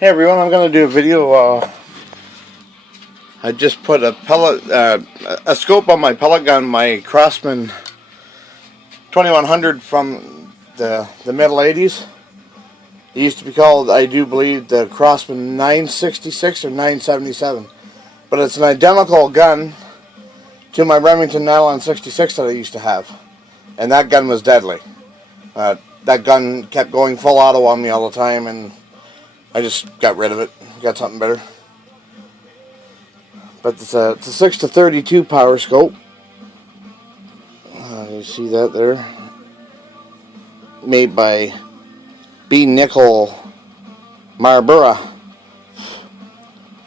Hey everyone, I'm going to do a video. I just put a scope on my pellet gun, my Crosman 2100 from the middle 80s. It used to be called, I do believe, the Crosman 966 or 977. But it's an identical gun to my Remington nylon 66 that I used to have. And that gun was deadly. That gun kept going full auto on me all the time, and I just got rid of it. Got something better. But it's a 6-32 power scope. You see that there? Made by B. Nickel Marlboro.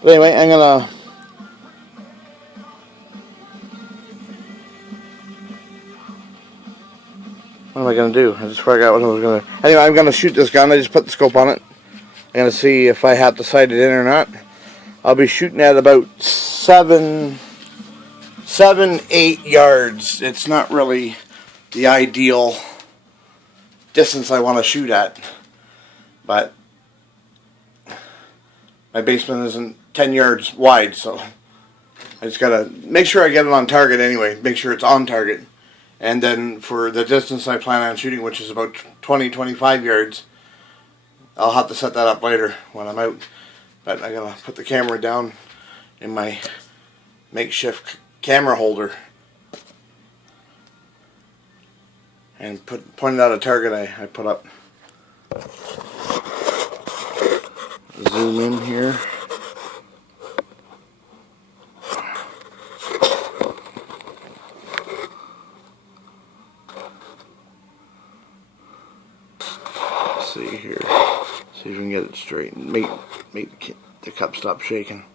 But anyway, I'm gonna what am I gonna do? I just forgot what I was gonna. Anyway, I'm gonna shoot this gun. I just put the scope on it. I'm gonna see if I have to sight it in or not. I'll be shooting at about 7-8 yards. It's not really the ideal distance I want to shoot at, but my basement isn't 10 yards wide, so I just gotta make sure I get it on target anyway. Make sure it's on target, and then for the distance I plan on shooting, which is about 20-25 yards, I'll have to set that up later when I'm out. But I'm going to put the camera down in my makeshift camera holder and point out a target I put up. Zoom in here. Let's see here. See if we can get it straight and make the cup stop shaking.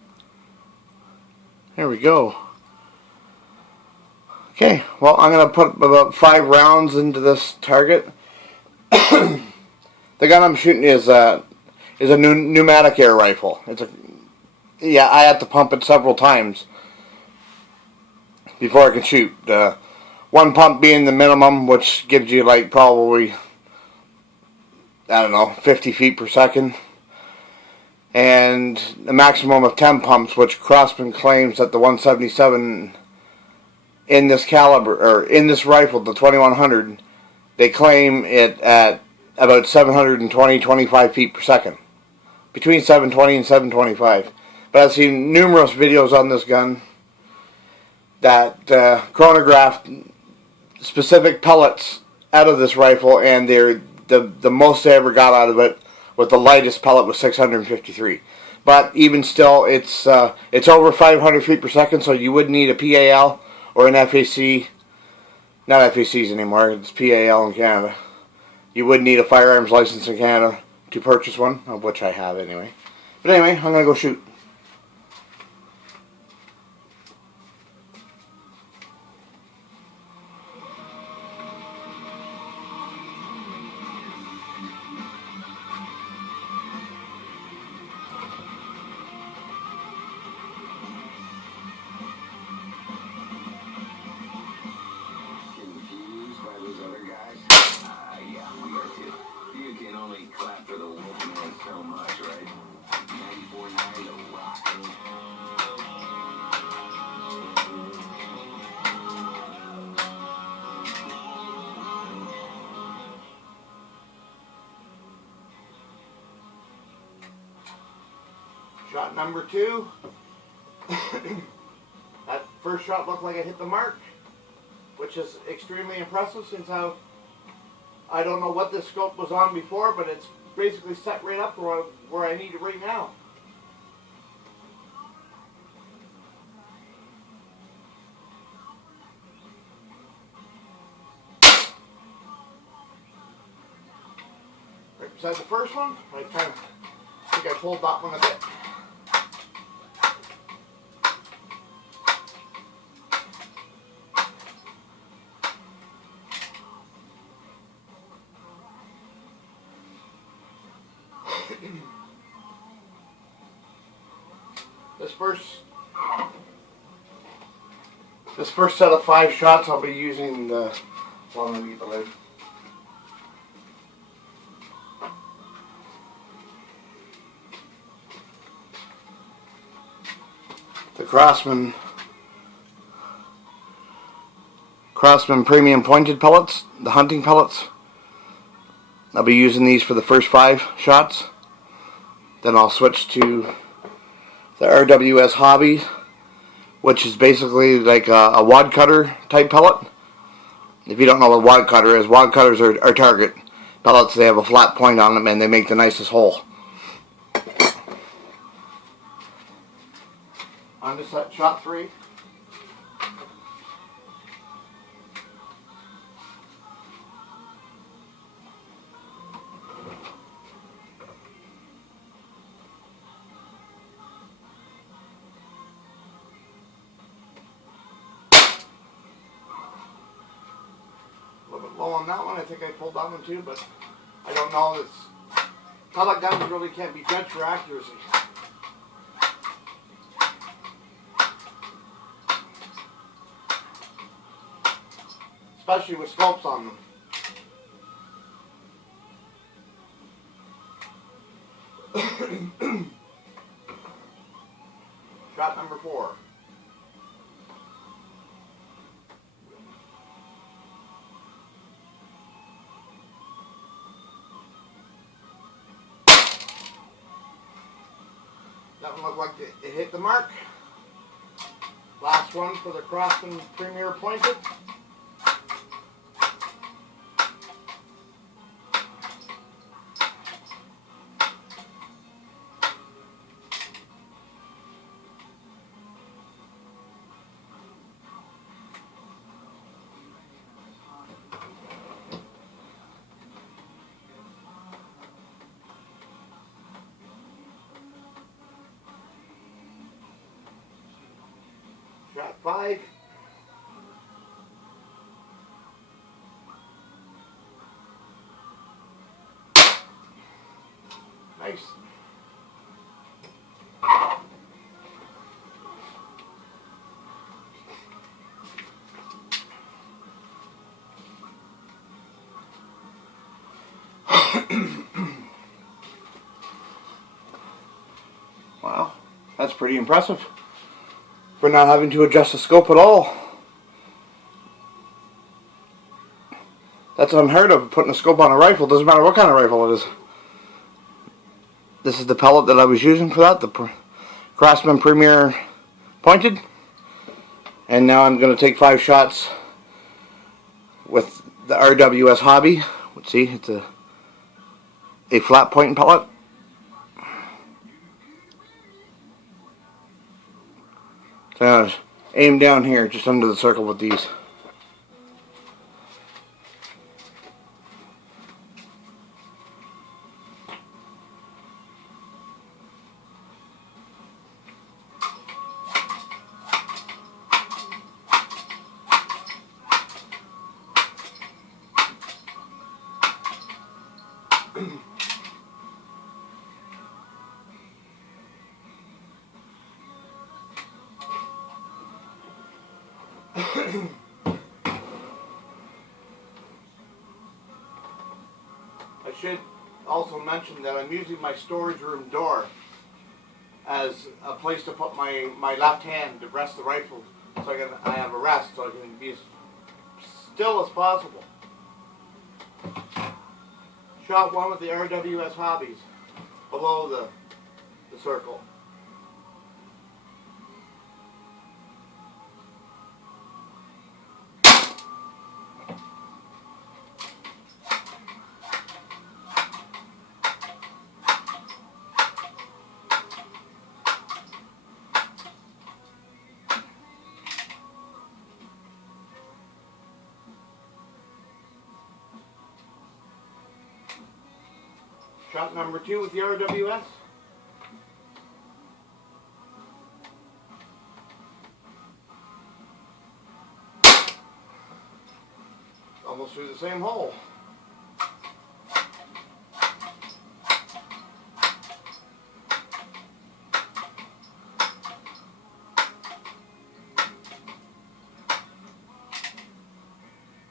There we go. Okay, well, I'm going to put about 5 rounds into this target. The gun I'm shooting is a pneumatic air rifle. Yeah, I have to pump it several times before I can shoot. One pump being the minimum, which gives you like probably, I don't know, 50 feet per second. And a maximum of 10 pumps, which Crosman claims that the 177 in this caliber, or in this rifle, the 2100, they claim it at about 720-25 feet per second. Between 720 and 725. But I've seen numerous videos on this gun that chronographed specific pellets out of this rifle, and they're the most they ever got out of it with the lightest pellet was 653. But even still, it's over 500 feet per second, so you would need a PAL or an FAC. Not FACs anymore, it's PAL in Canada. You would need a firearms license in Canada to purchase one, of which I have anyway. But anyway, I'm going to go shoot. Clap for the local man so much, right? 94.9 to rock. Shot number 2. That first shot looked like I hit the mark, which is extremely impressive since I don't know what this scope was on before, but it's basically set right up where I need it right now. Right beside the first one, I kind of think I pulled that one a bit. This first set of 5 shots, I'll be using the. Well, let me get the lid. Crosman premium pointed pellets, the hunting pellets. I'll be using these for the first 5 shots. Then I'll switch to the RWS Hobby, which is basically like a wad cutter type pellet. If you don't know what wad cutter is, wad cutters are target pellets. They have a flat point on them and they make the nicest hole. On to shot 3. A little bit low on that one. I think I pulled that one too, but I don't know. Pellet guns really can't be judged for accuracy. Especially with scopes on them. Shot number 4. That one looked like it hit the mark. Last one for the Crosman Premier Pointed. Shot 5. Nice. Wow, that's pretty impressive for not having to adjust the scope at all. That's unheard of, putting a scope on a rifle. Doesn't matter what kind of rifle it is. This is the pellet that I was using for that, the Crosman Premier Pointed. And now I'm going to take 5 shots with the RWS Hobby. Let's see, it's a flat point pellet. So aim down here, just under the circle with these. I should also mention that I'm using my storage room door as a place to put my left hand to rest the rifle, so I have a rest, so I can be as still as possible. Shot 1 with the RWS Hobbies below the circle. Shot number 2 with the RWS. Almost through the same hole.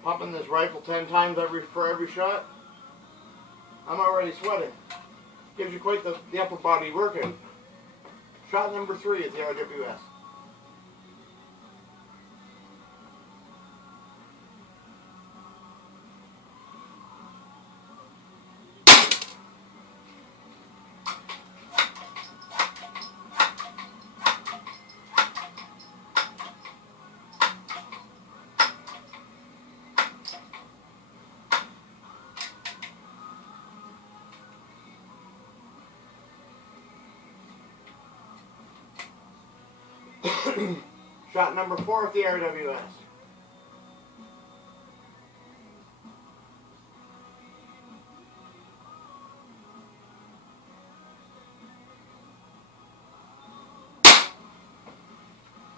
Pumping this rifle 10 times for every shot. I'm already sweating. Gives you quite the upper body workout. Shot number 3 at the RWS. Shot number 4 with the RWS.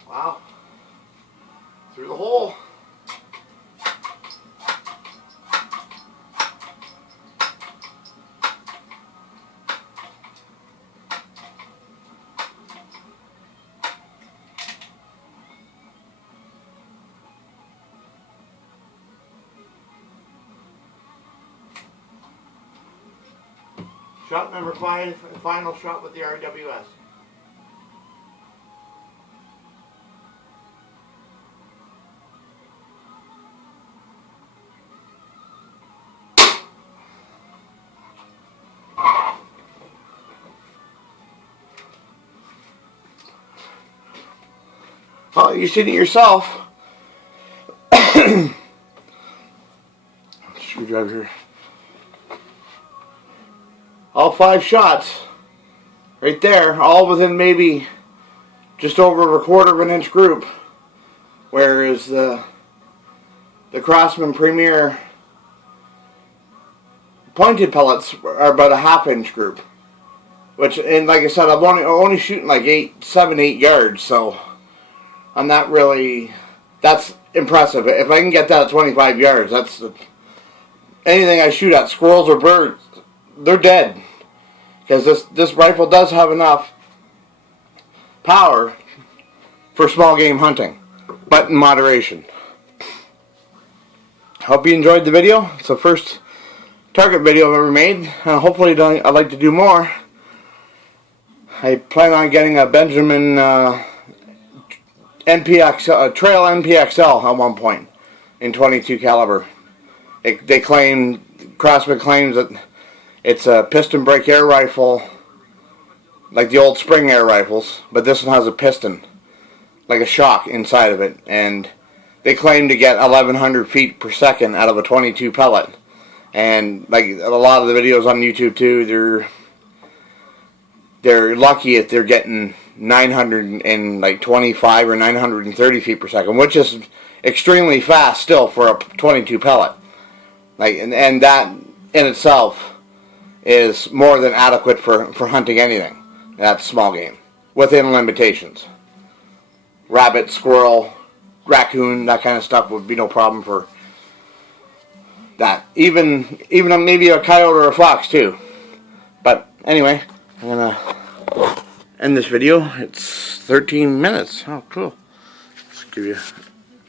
Wow. Through the hole. Shot number 5, final shot with the RWS. Well, you've seen it yourself. Screwdriver here. All 5 shots, right there, all within maybe just over a quarter of an inch group. Whereas the Crosman Premier pointed pellets are about a half-inch group. Which, and like I said, I'm only shooting like 7, 8 yards, so I'm not really. That's impressive. If I can get that at 25 yards, that's anything I shoot at, squirrels or birds, they're dead. Because this rifle does have enough power for small game hunting, but in moderation. Hope you enjoyed the video. It's the first target video I've ever made. Hopefully I'd like to do more. I plan on getting a Benjamin NPX Trail NPXL at one point in 22 caliber. Crosman claims that it's a piston brake air rifle, like the old spring air rifles, but this one has a piston, like a shock inside of it, and they claim to get 1,100 feet per second out of a 22 pellet. And like a lot of the videos on YouTube too, they're lucky if they're getting 925 or 930 feet per second, which is extremely fast still for a 22 pellet. And that in itself is more than adequate for hunting anything. That's small game, within limitations. Rabbit, squirrel, raccoon, that kind of stuff would be no problem for that. Even maybe a coyote or a fox too. But anyway, I'm gonna end this video. It's 13 minutes. Oh, cool. Let's give you a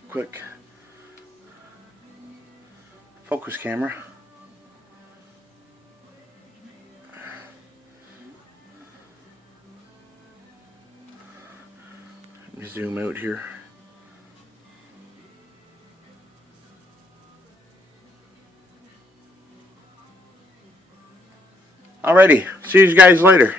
quick focus camera. Let me zoom out here. Alrighty, see you guys later.